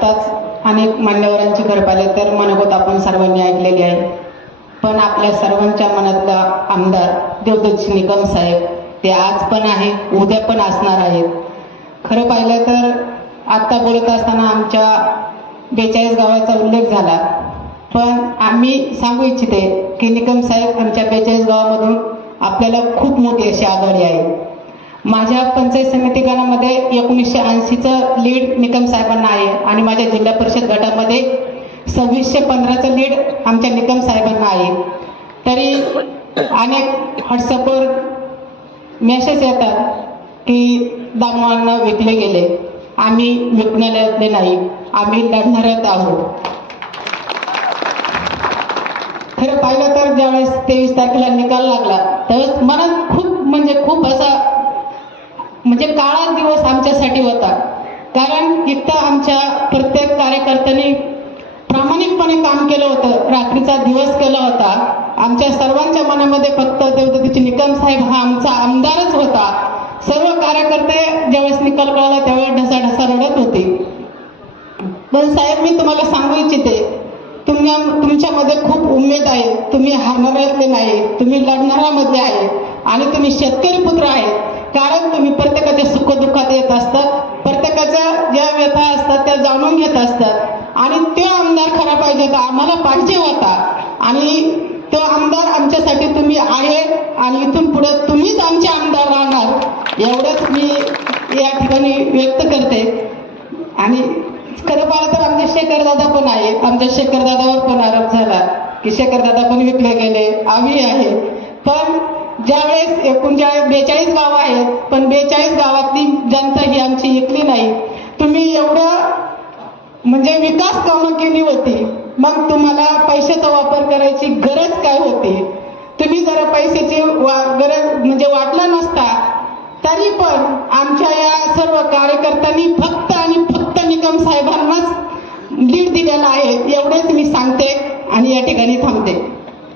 आत्ताच अनेक मान्यवरांची घर पाहिले तर मनोगत आपण सर्वांनी ऐकलेली आहे. पण आपल्या सर्वांच्या मनातला आमदार देवदत्त निकम साहेब ते आज पण आहे उद्या पण असणार आहेत. खरं पाहिलं तर आत्ता बोलत असताना आमच्या बेचाळीस गावाचा उल्लेख झाला. पण आम्ही सांगू इच्छिते की निकम साहेब आमच्या बेचाळीस गावामधून आपल्याला खूप मोठी अशी आघाडी आहे. माझ्या पंचायत समिती गणामध्ये एकोणीसशे ऐंशीचं लीड निकम साहेबांना आहे आणि माझ्या जिल्हा परिषद गटामध्ये सव्वीसशे पंधराचं लीड आमच्या निकम साहेबांना आहे. तरी अनेक व्हॉट्सअपवर मेसेज येतात की दामवांना विकले गेले. आम्ही विकण्यातले नाही आम्ही लढणारच आहोत. खरं पाहिलं तर ज्यावेळेस तेवीस तारखेला निकाल लागला त्यावेळेस मनात खूप म्हणजे खूप असा म्हणजे काळाच दिवस आमच्यासाठी होता. कारण इथं आमच्या प्रत्येक कार्यकर्त्यांनी प्रामाणिकपणे काम केलं होतं. रात्रीचा दिवस केला होता. आमच्या सर्वांच्या मनामध्ये फक्त देवदत्तीचे निकम साहेब हा आमचा आमदारच होता. सर्व कार्यकर्ते ज्यावेळेस निकाल कळला त्यावेळेस ढसा ढसा रडत होते. पण साहेब मी तुम्हाला सांगू इच्छिते तुम्ही तुमच्यामध्ये खूप उमेद आहे. तुम्ही हारणाऱ्यातले नाही. तुम्ही लढणाऱ्यामध्ये आहे. आणि तुम्ही शेतकरी पुत्र आहेत कारण तुम्ही प्रत्येकाच्या सुखदुःखात येत असतात प्रत्येकाच्या ज्या व्यथा असतात त्या जाणून घेत असतात आणि तो आमदार खरा पाहिजे होता आम्हाला पाहिजे होता. आणि तो आमदार आमच्यासाठी तुम्ही आहे आणि इथून पुढे तुम्हीच आमचे आमदार राहणार एवढंच मी या ठिकाणी व्यक्त करते. आणि खरं पाहिलं तर आमचे शेखरदादा पण आहे आमच्या शेखरदादावर पण आरोप झाला की शेखरदादा पण विकले गेले आम्ही आहे. पण ज्यावेळेस एकूण ज्या बेचाळीस गावं आहेत पण बेचाळीस गावातली जनता ही आमची ऐकली नाही. तुम्ही एवढं म्हणजे विकास कामं केली होती मग तुम्हाला पैशाचा वापर करायची गरज काय होती? तुम्ही जरा पैशाची वा गरज म्हणजे वाटला नसता तरी पण आमच्या या सर्व कार्यकर्त्यांनी फक्त आणि फक्त निकम साहेबांनाच लीड दिलेला आहे एवढेच मी सांगते आणि या ठिकाणी थांबते.